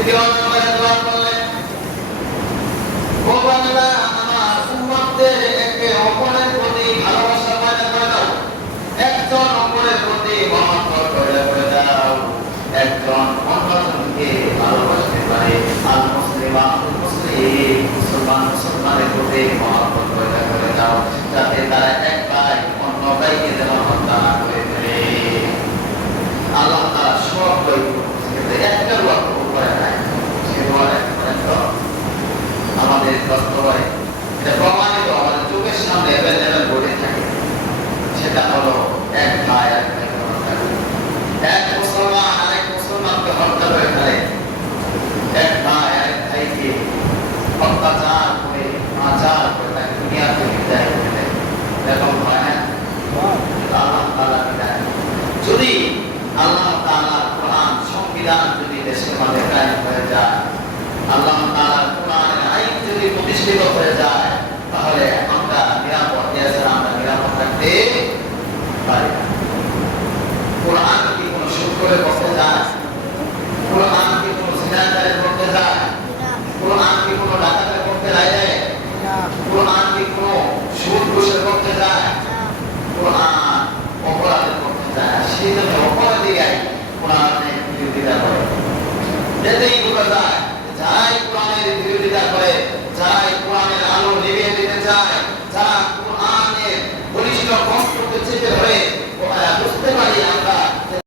দ্বিতীয় নম্বরে দোয়া করলেন, ও বান্দা আমার উম্মতদের একে অপরের প্রতি ভালোবাসা পয়দা করে দাও, একজন অপরের প্রতি মহব্বত পয়দা করে দাও। একজন অন্যজনকে ভালোবাসতে পারে। আল মুসলিম আল মুসলিম, মুসলমান মুসলমানের প্রতি মহব্বত পয়দা করে দাও, যাতে তারা এক ভাই অন্য ভাইকে যেন হত্যা না করে ফেলে। আল্লাহ তাআলা সব বই একটা দোয়া করে নাই, সে দোয়া করেন তো আমাদের দস্তরে এটা প্রমাণিত, আমাদের চোখের সামনে অ্যাভেলেবল বলে থাকে। সেটা হলো এক ভাই এক ভাইকে হত্যা করে, এক মুসলমান আরেক মুসলমানকে হত্যা করে ফেলে, এক ভাই আরেক ভাইকে অত্যাচার করে আচার করে তাকে দুনিয়া থেকে বিদায় করে দেয়। এরকম হয় না? আল্লাহ তাআলা বিদায়। যদি আল্লাহ তাআলার কোরআন সংবিধান যদি দেশের মধ্যে কায়েম হয়ে যায়, আল্লাহ তাআলার কোরআনের আইন যদি প্রতিষ্ঠিত হয়ে যায়, তাহলে আমরা নিরাপদ, আমরা নিরাপদ থাকতে পারি না। কোরআন কি কোনো সুদ করে করতে যায়? কোরআন কি কোনো জিনাকারী করতে যায়? কোরআন কি কোনো ডাকাতি করতে যায়? কোরআন কি কোনো সুদ ঘুষের করতে যায়? কোরআন অপরাধ করতে যায়। সেই জন্য অপরাধী গাই কোরআনের বিরোধিতা করে, যেতেই ঢুকে যায়। যারাই কোরআনের বিরোধিতা করে, যারাই কোরআনের আলো নিভিয়ে দিতে চায়, যারা কোরআনের বলিষ্ঠ কণ্ঠকে চেপে ধরে বুঝতে পারি